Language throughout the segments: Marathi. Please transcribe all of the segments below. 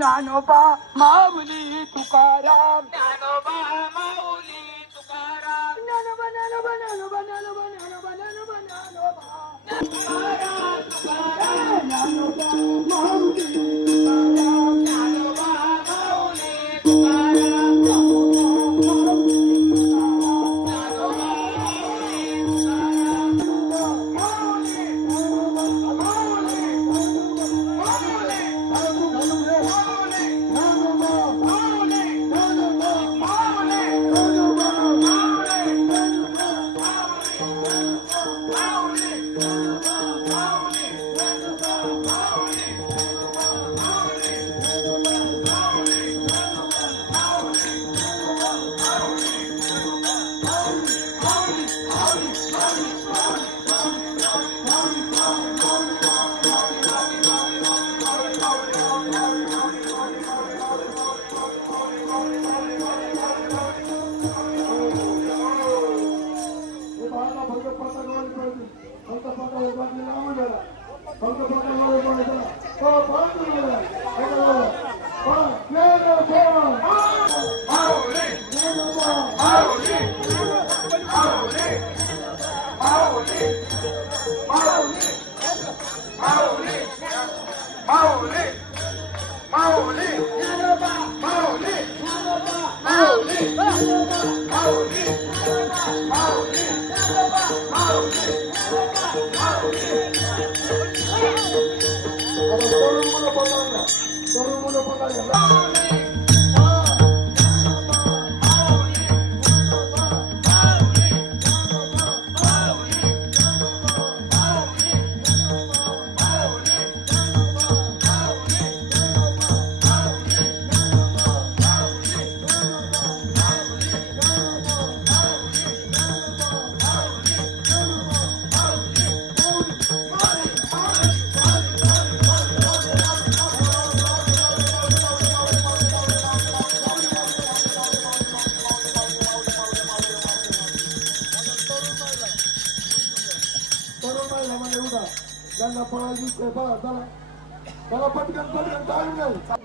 ज्ञानोबा माऊली तुकाराम ज्ञानोबा माऊली तुकाराम ज्ञानोबा ज्ञानोबा ज्ञानोबा ज्ञानोबा ज्ञानोबा ज्ञानोबा ज्ञानोबा तुकाराम तुकाराम ज्ञानोबा माऊली तुकाराम ज्ञानोबा माऊली तुकाराम त्यांना पळायची चला चला पटकन पटकन टाळून नाही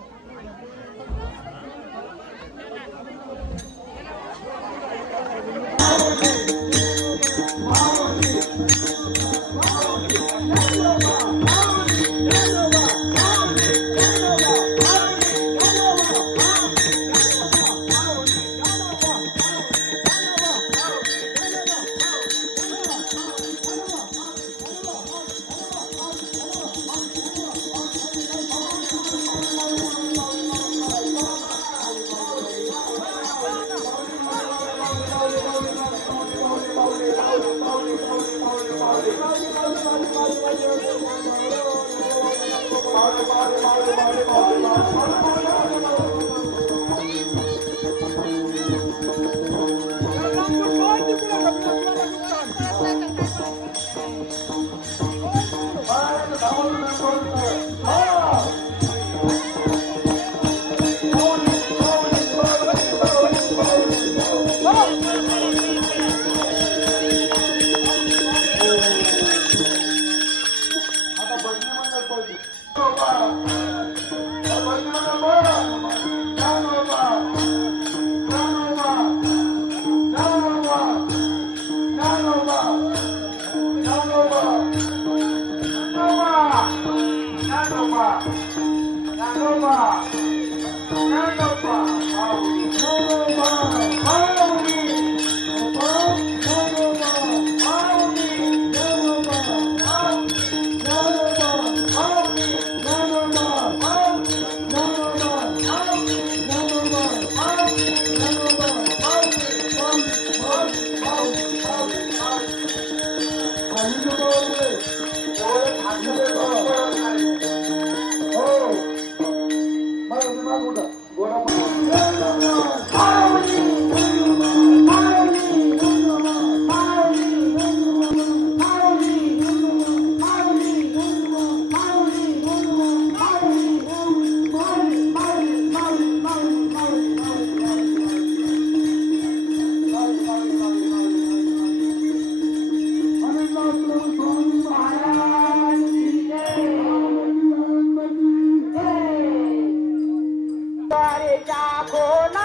द्वारेच्या खोला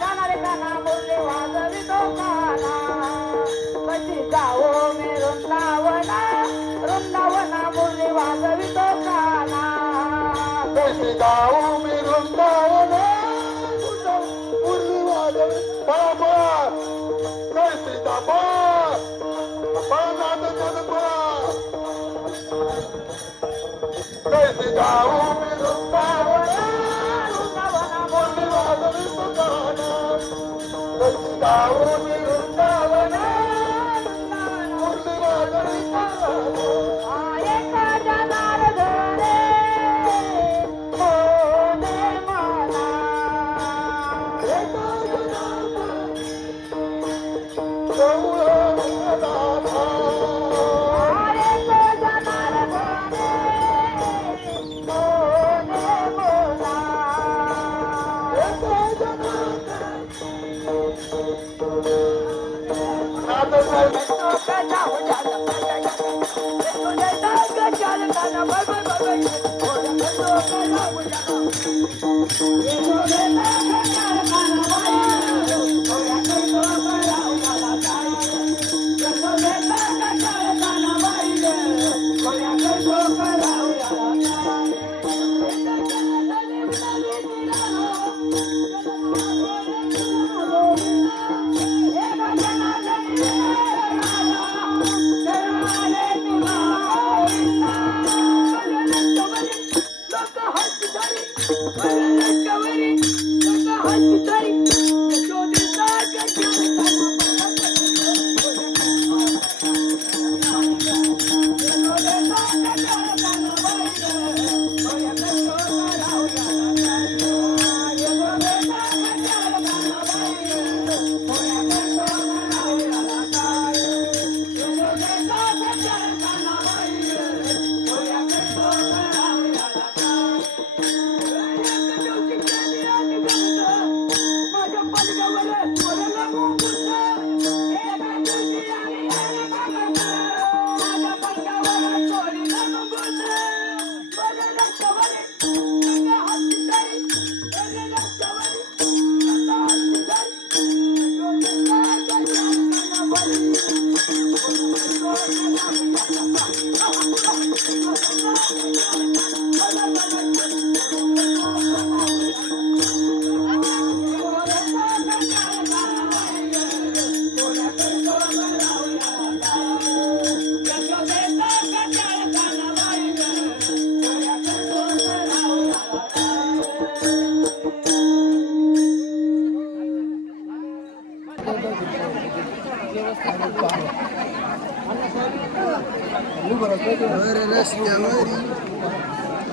कानारे काना बोलले वाजवितो काना कशी जाओ मी वृंदावना वृंदावना बोलले वाजवितो काना कशी जाऊ मी वृंदावना मुरली वाजवी पळा पळा कशी जा पळा नाद नाद पळा कशी जाऊ मी वृंदावना मुरली वाजवी तुकाना कशी जाऊ मी वृंदावना मुरली वाजवी तुकाना एक जनार्दन रे मोने मला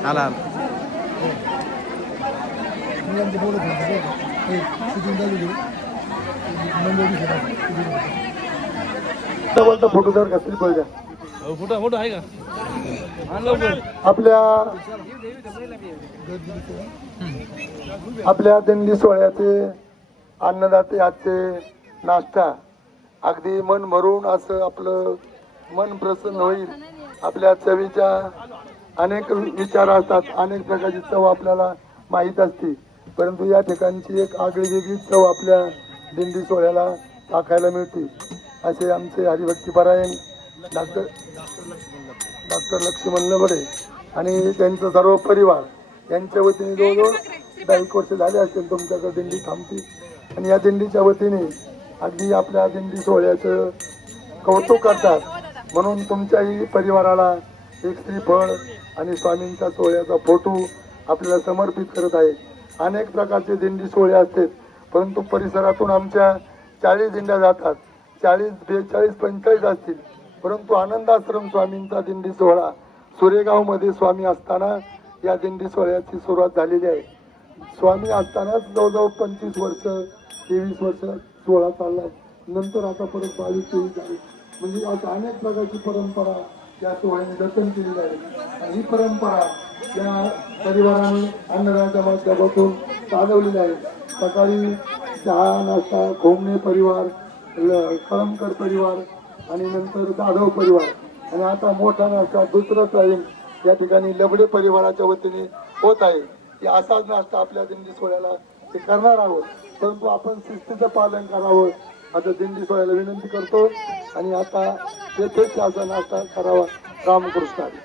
आला बोलता फोटोदार कसली पाहिजे फोटो फोटो आहे का आपल्या दिंडी सोहळ्याचे अन्नदाते आजचे नाश्ता अगदी मन भरून असं आपलं मन प्रसन्न होईल. आपल्या चवीच्या अनेक विचार असतात, अनेक प्रकारची चव आपल्याला माहीत असते, परंतु या ठिकाणची एक आगळी वेगळी चव आपल्या दिंडी सोहळ्याला टाकायला मिळते. असे आमचे हरिभक्तीपरायण डॉक्टर लक्ष्मण नबडे आणि त्यांचा सर्व परिवार यांच्या वतीने जवळजवळ 10 वर्ष झाले असेल तुमच्याकडे दिंडी थांबती आणि या दिंडीच्या वतीने अगदी आपल्या दिंडी सोहळ्याचं कौतुक करतात. म्हणून तुमच्याही परिवाराला एक श्रीफळ आणि स्वामींच्या सोहळ्याचा फोटो आपल्याला समर्पित करत आहे. अनेक प्रकारचे दिंडी सोहळे असतात, परंतु परिसरातून आमच्या 40 दिंड्या जातात, 40, 42, 45 असतील, परंतु आनंदाश्रम स्वामींचा दिंडी सोहळा सुरेगाव मध्ये स्वामी असताना या दिंडी सोहळ्याची सुरुवात झालेली आहे. स्वामी असतानाच जवळजवळ 25 वर्ष 23 वर्ष सोहळा चाललाय. नंतर आता परत 22-23 झाले, म्हणजे आता अनेक प्रकारची परंपरा या सोहळ्याने जतन केलेली आहे. आणि ही परंपरा या परिवाराने अन्नदानाच्या माध्यमातून चालवलेली आहे. सकाळी चहा नाश्ता खोमणे परिवार, कळमकर परिवार आणि नंतर जाधव परिवार आणि आता मोठा नाश्ता दुसरा टाईम या ठिकाणी लबडे परिवाराच्या वतीने होत आहे. की असाच नाश्ता आपल्या दिंडी सोहळ्याला ते करणार आहोत, परंतु आपण शिस्तीचं पालन करावं आता दिंडी सोहळ्याला विनंती करतो. आणि आता तेथेच असा नाश्ता करावा. रामकृष्ण हरी.